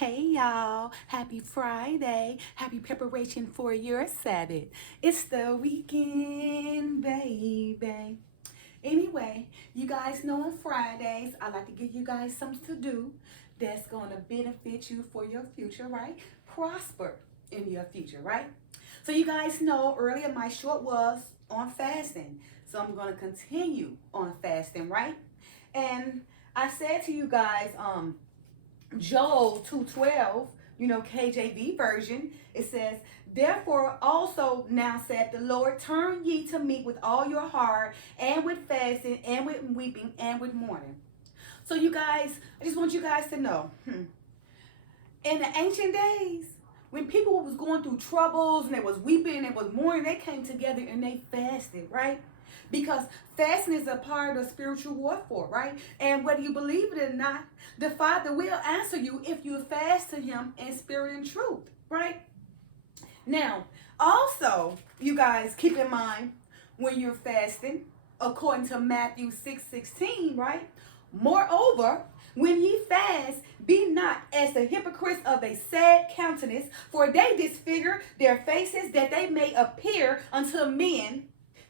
Hey y'all, happy Friday. Happy preparation for your Sabbath. It's the weekend, baby. Anyway, you guys know on Fridays, I like to give you guys something to do that's going to benefit you for your future, right? Prosper in your future, right? So you guys know earlier my short was on fasting. So I'm going to continue on fasting, right? And I said to you guys, Joel 2:12, KJV version, it says, "Therefore also now saith the Lord, turn ye to me with all your heart, and with fasting, and with weeping, and with mourning." So you guys, I just want you guys to know, in the ancient days, when people was going through troubles and they was weeping and they was mourning, they came together and they fasted, right? Because fasting is a part of spiritual warfare, right? And whether you believe it or not, the Father will answer you if you fast to Him in spirit and truth, right? Now, also, you guys keep in mind when you're fasting, according to Matthew 6:16, right? Moreover, when ye fast, be not as the hypocrites of a sad countenance, for they disfigure their faces that they may appear unto men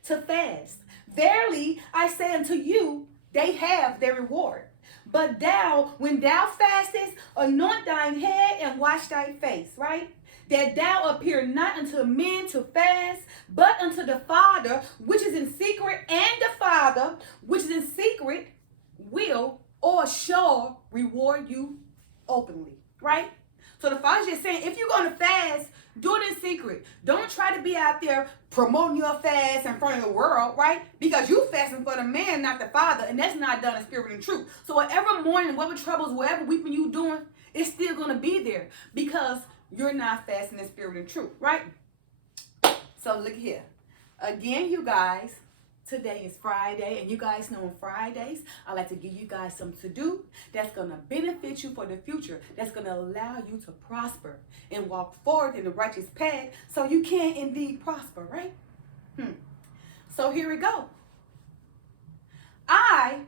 to fast. Verily, I say unto you, they have their reward. But thou, when thou fastest, anoint thine head and wash thy face, right? That thou appear not unto men to fast, but unto the Father, which is in secret, and the Father, which is in secret, will or shall reward you openly, right? So the Father's just saying, if you're going to fast, do it in secret. Don't try to be out there promoting your fast in front of the world, right? Because you fasting for the man, not the Father, and that's not done in spirit and truth. So whatever mourning, whatever troubles, whatever weeping you doing, it's still going to be there because you're not fasting in spirit and truth, right? So look here. Again, you guys, today is Friday, and you guys know on Fridays, I like to give you guys something to do that's going to benefit you for the future, that's going to allow you to prosper and walk forward in the righteous path so you can indeed prosper, right? So here we go. I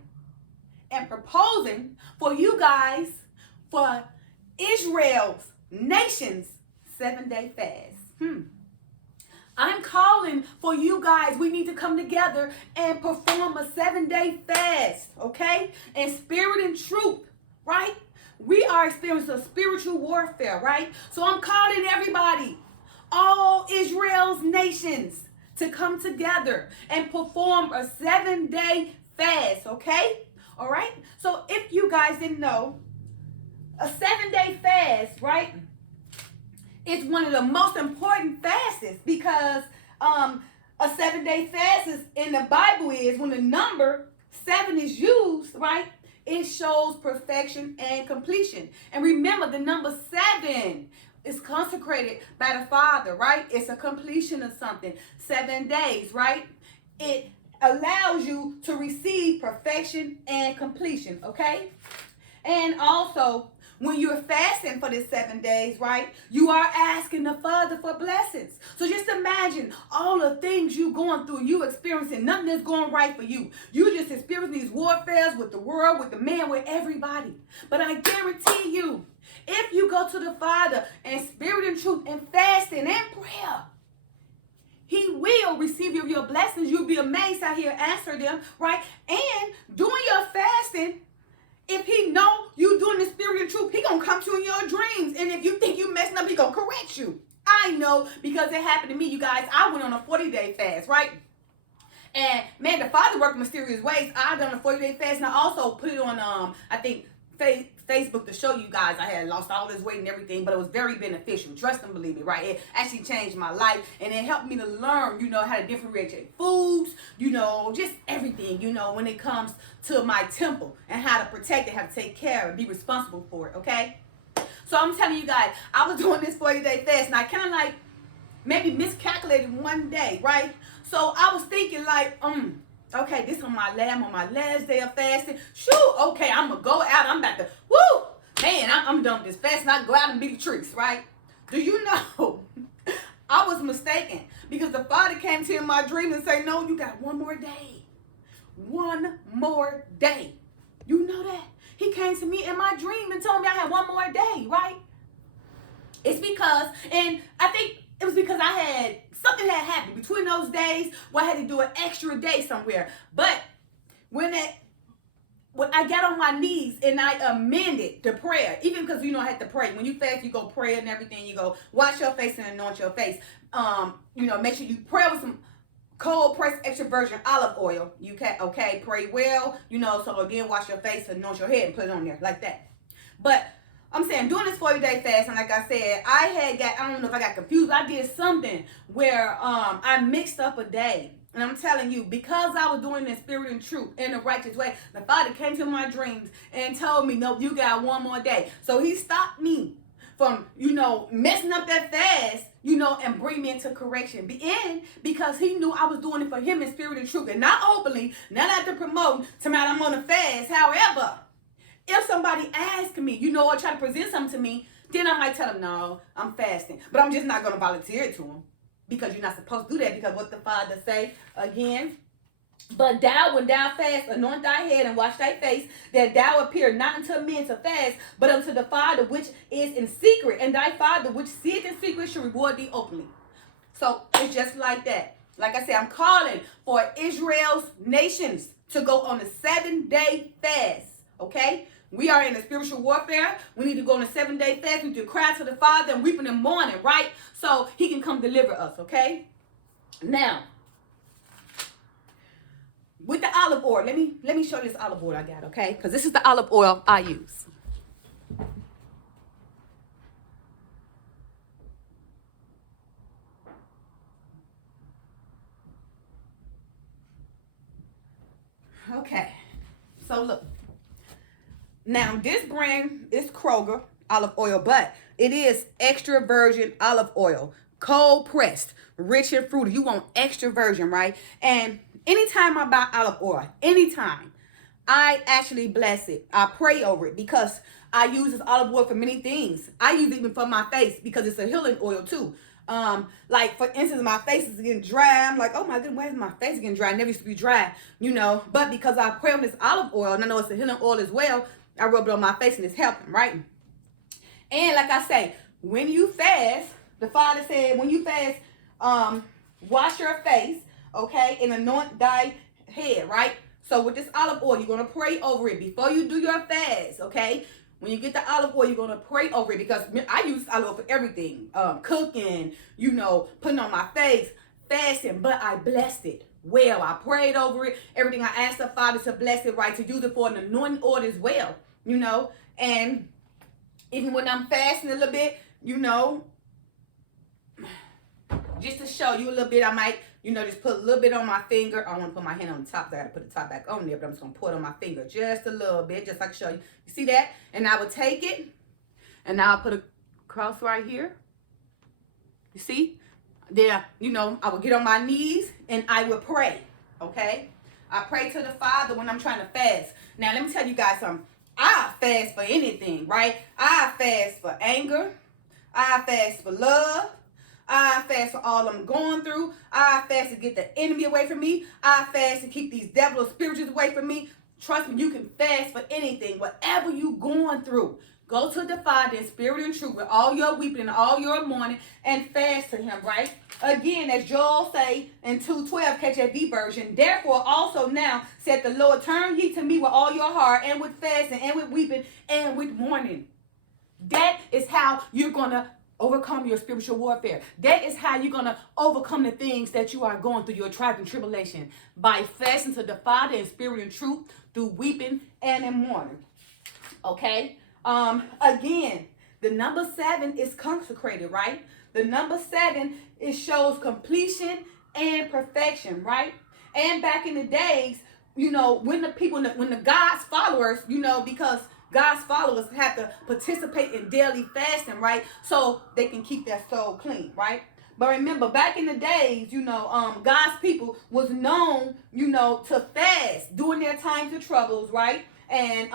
am proposing for you guys for Israel's nation's 7-day fast. I'm calling for you guys. We need to come together and perform a 7-day fast, okay? In spirit and truth, right? We are experiencing a spiritual warfare, right? So I'm calling everybody, all Israel's nations, to come together and perform a 7-day fast, okay? All right? So if you guys didn't know, a 7-day fast, right? It's one of the most important fasts because a 7-day fast is in the Bible is when the number 7 is used, right? It shows perfection and completion. And remember, the number 7 is consecrated by the Father, right? It's a completion of something. 7 days, right? It allows you to receive perfection and completion, okay? And also, when you're fasting for this 7 days, right, you are asking the Father for blessings. So just imagine all the things you going through, you experiencing, nothing is going right for you. You just experiencing these warfares with the world, with the man, with everybody. But I guarantee you, if you go to the Father in spirit and truth and fasting and prayer, He will receive your blessings. You'll be amazed how He'll answer them, right? And during your fasting, if He know you doing the spirit and truth, He gonna come to you in your dreams. And if you think you messing up, He gonna correct you. I know because it happened to me, you guys. I went on a 40-day fast, right? And man, the Father worked mysterious ways. I done a 40-day fast, and I also put it on I think Facebook to show you guys I had lost all this weight and everything, but it was very beneficial. Trust and believe me, right? It actually changed my life, and it helped me to learn, how to differentiate foods, just everything, when it comes to my temple and how to protect it, how to take care and be responsible for it, okay? So I'm telling you guys, I was doing this 40-day fast, and I kind of like maybe miscalculated one day, right? So I was thinking like, okay, this on my last day of fasting. Shoot, okay, I'm going to go out. I'm about to, man, I'm done with this fast, and I can go out and be the trees, right? Do you know, I was mistaken because the Father came to me in my dream and said, no, you got one more day. One more day. You know that? He came to me in my dream and told me I had one more day, right? It's because, and I think it was because something had happened between those days where I had to do an extra day somewhere. But when I got on my knees and I amended the prayer, even because I had to pray. When you fast, you go pray and everything. You go wash your face and anoint your face. Make sure you pray with some cold pressed extra virgin olive oil. You can pray well. So again, wash your face, anoint your head, and put it on there like that. But I'm saying doing this 40-day fast, and like I said, I don't know if I got confused. I did something where I mixed up a day. And I'm telling you, because I was doing it in spirit and truth, in a righteous way, the Father came to my dreams and told me, no, you got one more day. So he stopped me from, messing up that fast, and bring me into correction. Because he knew I was doing it for him in spirit and truth. And not openly, not after promoting, tonight I'm on a fast. However, if somebody asks me, or try to present something to me, then I might tell them, no, I'm fasting. But I'm just not going to volunteer it to them. Because you're not supposed to do that, because what the Father say again, but thou, when thou fast, anoint thy head and wash thy face, that thou appear not unto men to fast, but unto the Father which is in secret, and thy Father which seeth in secret shall reward thee openly. So it's just like that. Like I said, I'm calling for Israel's nations to go on a 7-day fast. Okay? We are in a spiritual warfare. We need to go on a 7-day fast. We need to cry to the Father and weep in the morning, right? So he can come deliver us, okay? Now, with the olive oil, let me show you this olive oil I got, okay? Because this is the olive oil I use. Okay. So look. Now, this brand is Kroger olive oil, but it is extra virgin olive oil, cold pressed, rich and fruity. You want extra virgin, right? And anytime I buy olive oil, anytime, I actually bless it. I pray over it because I use this olive oil for many things. I use it even for my face because it's a healing oil too. Like for instance, my face is getting dry. I'm like, oh my goodness, why is my face getting dry? It never used to be dry, But because I pray on this olive oil, and I know it's a healing oil as well, I rub it on my face and it's helping, right? And like I say, when you fast, the Father said, when you fast, wash your face, okay, and anoint thy head, right? So with this olive oil, you're going to pray over it before you do your fast, okay? When you get the olive oil, you're going to pray over it because I use olive oil for everything, cooking, putting on my face, fasting, but I blessed it. Well, I prayed over it. Everything I asked the Father to bless it, right? To use it for an anointing oil as well, And even when I'm fasting a little bit, just to show you a little bit, I might, just put a little bit on my finger. I don't want to put my hand on the top, so I got to put the top back on there, but I'm just going to put it on my finger just a little bit, just so I can show you. You see that? And I would take it, and I'll put a cross right here. You see? There, I would get on my knees and I would pray, okay? I pray to the Father when I'm trying to fast. Now, let me tell you guys something. I fast for anything, right? I fast for anger. I fast for love. I fast for all I'm going through. I fast to get the enemy away from me. I fast to keep these devil spirits away from me. Trust me, you can fast for anything, whatever you going through. Go to the Father in spirit and truth with all your weeping and all your mourning and fast to him, right? Again, as Joel say in 2:12 KJV version, therefore also now said the Lord, turn ye to me with all your heart and with fasting and with weeping and with mourning. That is how you're going to overcome your spiritual warfare. That is how you're going to overcome the things that you are going through, your trials and tribulation, by fasting to the Father in spirit and truth through weeping and in mourning. Okay? Again, the number 7 is consecrated, right? The number 7, it shows completion and perfection, right? And back in the days, when the God's followers, because God's followers have to participate in daily fasting, right? So they can keep their soul clean, right? But remember, back in the days, God's people was known, to fast during their times of troubles, right? And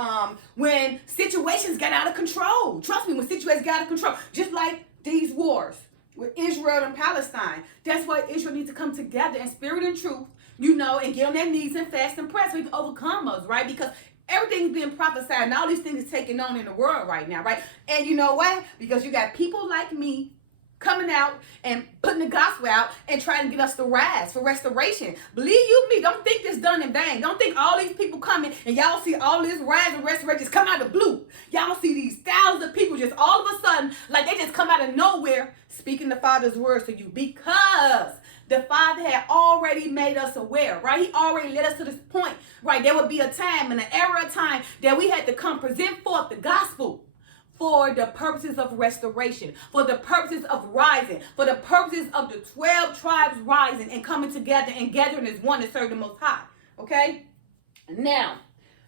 when situations get out of control, trust me, when situations get out of control, just like these wars with Israel and Palestine, that's why Israel needs to come together in spirit and truth, and get on their knees and fast and pray so we can overcome us, right? Because Everything's being prophesied, and all these things is taking on in the world right now, right? And you know why? Because you got people like me coming out and putting the gospel out and trying to get us to rise for restoration. Believe you me, don't think this done in vain. Don't think all these people coming and y'all see all this rise and restoration just come out of the blue. Y'all see these thousands of people just all of a sudden, like they just come out of nowhere speaking the Father's words to you, because the Father had already made us aware, right? He already led us to this point, right? There would be a time, and an era of time, that we had to come present forth the gospel for the purposes of restoration, for the purposes of rising, for the purposes of the 12 tribes rising and coming together and gathering as one to serve the Most High, okay? Now,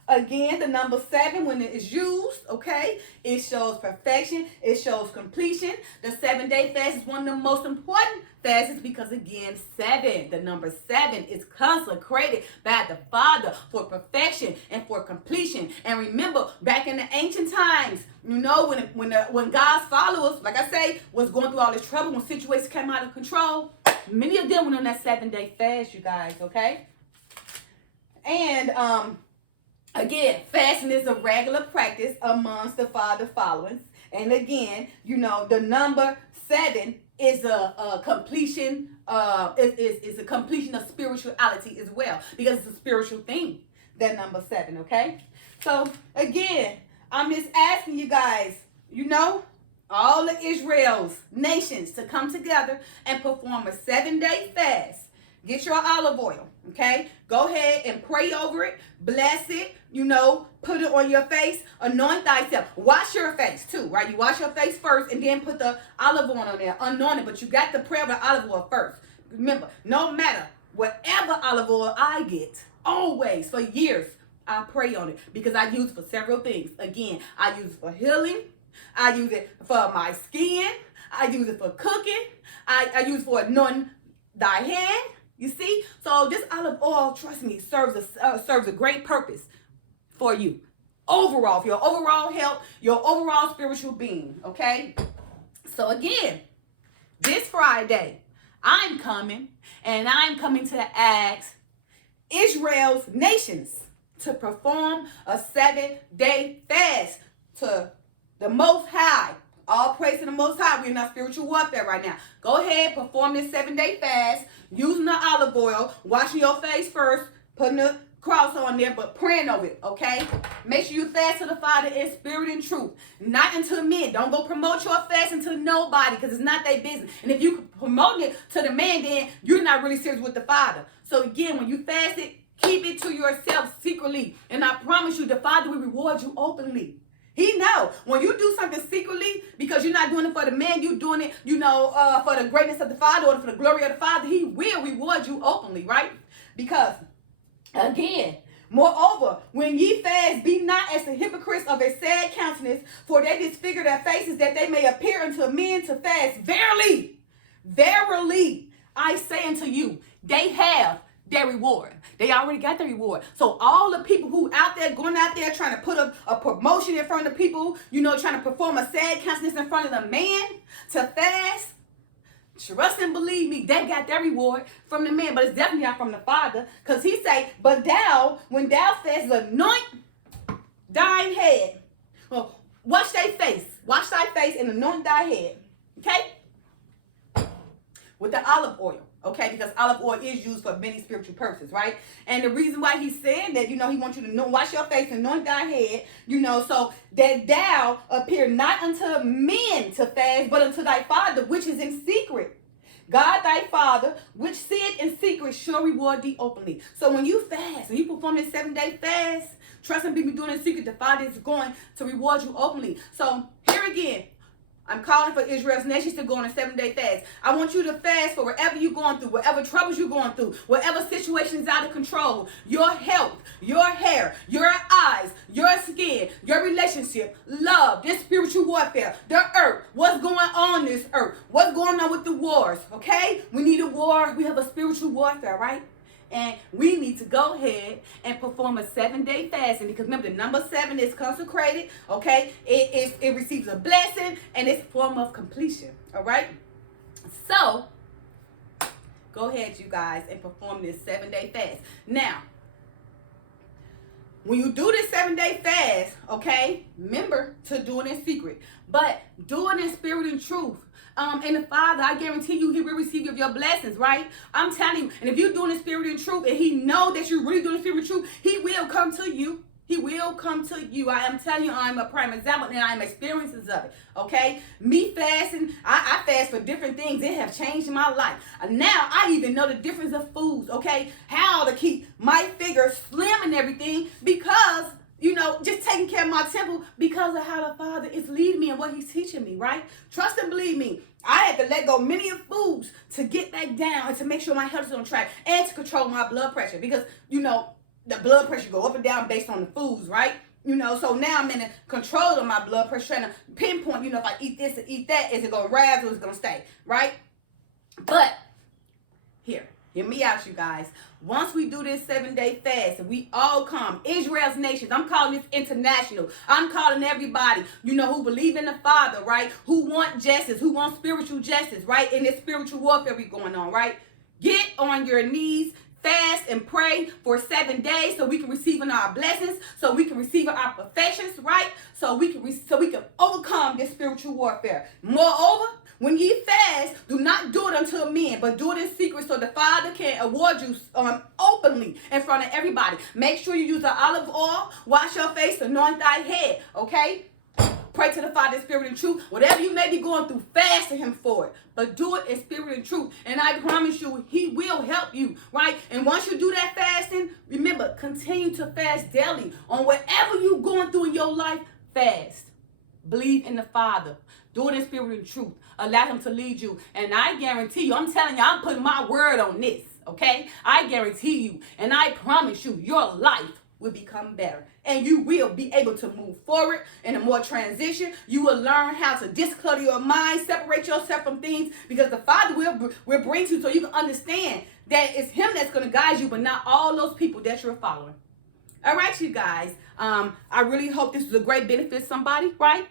again, the number 7, when it is used, okay, it shows perfection, it shows completion. The 7-day fast is one of the most important fasts because, again, 7, the number 7 is consecrated by the Father for perfection and for completion. And remember, back in the ancient times, you know, when God's followers, like I say, was going through all this trouble, when situations came out of control, many of them went on that 7-day fast, you guys, okay? And, again, fasting is a regular practice amongst the Father followers. And again, you know, the number 7 is a completion, is a completion of spirituality as well, because it's a spiritual thing, that number 7, okay? So again, I'm just asking you guys, you know, all the Israel's nations to come together and perform a 7-day fast. Get your olive oil, okay? Go ahead and pray over it, bless it, you know, put it on your face, anoint thyself. Wash your face too, right? You wash your face first and then put the olive oil on there, anoint it, but you got to pray over the olive oil first. Remember, no matter whatever olive oil I get, always, for years, I pray on it because I use it for several things. Again, I use it for healing. I use it for my skin. I use it for cooking. I use it for anointing thy head. You see? So this olive oil, trust me, serves a great purpose for you. Overall, for your overall health, your overall spiritual being. Okay? So again, this Friday, I'm coming to ask Israel's nations to perform a 7-day fast to the Most High. All praise to the Most High. We're in our spiritual warfare right now. Go ahead, perform this 7-day fast, using the olive oil, washing your face first, putting the cross on there, but praying over it, okay? Make sure you fast to the Father in spirit and truth, not unto men. Don't go promote your fasting to nobody, because it's not their business. And if you promote it to the man, then you're not really serious with the Father. So again, when you fast it, keep it to yourself secretly. And I promise you, the Father will reward you openly. He know when you do something secretly, because you're not doing it for the man, you're doing it, you know, for the greatness of the Father or for the glory of the Father. He will reward you openly, right? Because, again, moreover, when ye fast, be not as the hypocrites of a sad countenance, for they disfigure their faces, that they may appear unto men to fast. Verily, verily, I say unto you, they have their reward. They already got their reward. So all the people who out there, going out there trying to put a promotion in front of people, you know, trying to perform a sad countenance in front of the man to fast, trust and believe me, they got their reward from the man, but it's definitely not from the Father, because he say, but thou, when thou fast, anoint thine head. Well, wash thy face and anoint thy head, okay? With the olive oil. Okay, because olive oil is used for many spiritual purposes, right? And the reason why he's saying that, you know, he wants you to wash your face and anoint thy head, you know, so that thou appear not unto men to fast, but unto thy Father, which is in secret. God thy Father, which sitteth in secret, shall reward thee openly. So when you fast, and you perform this 7-day fast, trust and be doing it in secret, the Father is going to reward you openly. So here again, I'm calling for Israel's nations to go on a 7-day fast. I want you to fast for wherever you're going through, whatever troubles you're going through, whatever situation is out of control, your health, your hair, your eyes, your skin, your relationship, love, this spiritual warfare, the earth, what's going on this earth, what's going on with the wars, okay? We need a war. We have a spiritual warfare, right? And we need to go ahead and perform a 7-day fasting, because remember, the number 7 is consecrated, okay? It receives a blessing, and it's a form of completion, all right? So, go ahead, you guys, and perform this 7-day fast. Now, when you do this 7-day fast, okay, remember to do it in secret, but do it in spirit and truth. And the Father, I guarantee you, He will receive your blessings, right? I'm telling you. And if you're doing the spirit and truth, and He know that you're really doing the spirit and truth, He will come to you. He will come to you. I am telling you, I'm a prime example, and I am experiences of it. Okay? Me fasting, I fast for different things. It have changed my life. Now I even know the difference of foods. Okay? How to keep my figure slim and everything, because just taking care of my temple, because of how the Father is leading me and what He's teaching me, right? Trust and believe me, I had to let go many of foods to get back down and to make sure my health is on track and to control my blood pressure, because, the blood pressure go up and down based on the foods, right? So now I'm in control of my blood pressure, trying to pinpoint, if I eat this or eat that, is it going to rise or is it going to stay, right? But hear me out, you guys. Once we do this 7-day fast, and we all come, Israel's nations, I'm calling this international. I'm calling everybody, who believe in the Father, right? Who want justice, who want spiritual justice, right? In this spiritual warfare we going on, right? Get on your knees, fast and pray for 7 days, so we can receive our blessings, so we can receive our perfections, right? So we can overcome this spiritual warfare. Moreover, when ye fast, do not do it unto men, but do it in secret, so the Father can award you openly in front of everybody. Make sure you use the olive oil, wash your face, anoint thy head, okay? Pray to the Father in spirit and truth. Whatever you may be going through, fast to Him for it. But do it in spirit and truth. And I promise you, He will help you, right? And once you do that fasting, remember, continue to fast daily. On whatever you're going through in your life, fast. Believe in the Father. Do it in spirit and truth. Allow Him to lead you. And I guarantee you, I'm telling you, I'm putting my word on this, okay? I guarantee you, and I promise you, your life will become better, and you will be able to move forward in a more transition. You will learn how to disclutter your mind, separate yourself from things, because the Father will bring you, so you can understand that it's Him that's going to guide you, but not all those people that you're following. All right, you guys. I really hope this was a great benefit to somebody, right?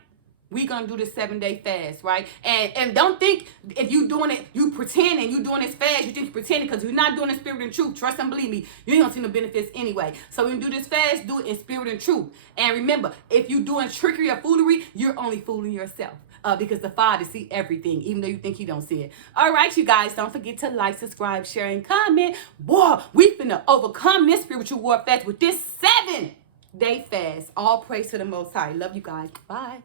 We're going to do this 7-day fast, right? And don't think if you doing it, you pretending you doing this fast, you think you're pretending, because you're not doing it in spirit and truth. Trust and believe me, you ain't going to see no benefits anyway. So when you do this fast, do it in spirit and truth. And remember, if you're doing trickery or foolery, you're only fooling yourself. Because the Father sees everything, even though you think He don't see it. All right, you guys, don't forget to like, subscribe, share, and comment. Boy, we finna overcome this spiritual war fast with this 7-day fast. All praise to the Most High. Love you guys. Bye.